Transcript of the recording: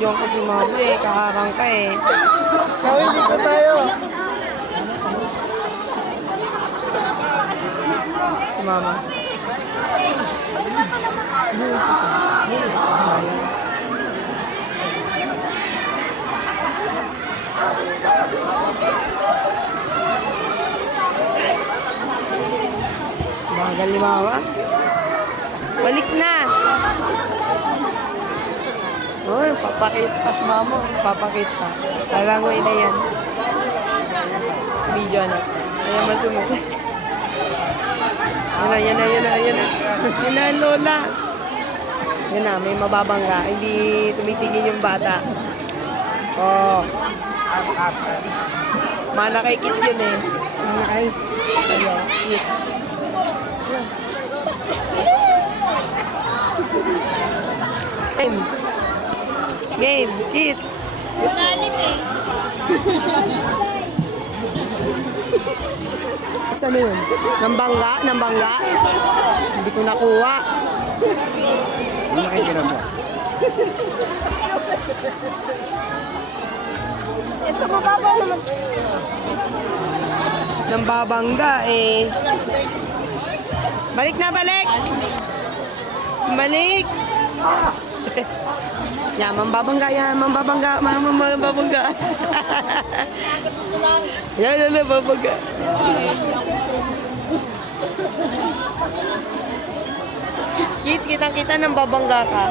Binibidyoan ko si mama eh. Kaharang ka eh. Gawin dito tayo. Si mama. Bagal ni mama. Balik na. Oh, papakit pa si mama. Papakit pa. Alangoy na yan. Video na. Ayan masumukot. Yan na. Yan na, lola. Yan na, may mababangga. Hindi tumitigil yung bata. Oh. Manakay-kit yun eh. Manakay. Sayo, kit. Game, kit. Malalim eh. Saan na yun? Nambangga? Hindi ko nakuha. Ano nakikita mo? Ito mababa naman. Nambabangga eh. Balik. Yan, mambabangga. Yan, mambabangga. Babangga. Kids, kitang-kita nang babangga ka.